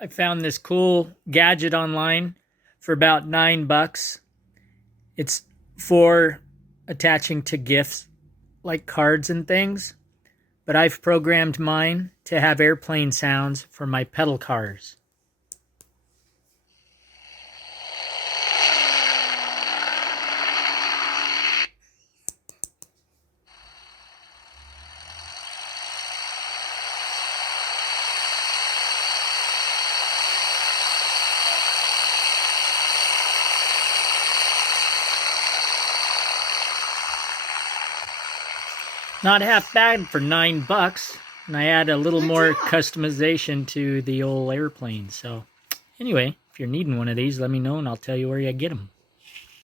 I found this cool gadget online for about $9. It's for attaching to gifts like cards and things, but I've programmed mine to have airplane sounds for my pedal cars. Not half bad for $9, and I add a little more customization to the old airplane. So anyway, if you're needing one of these, let me know and I'll tell you where you get them.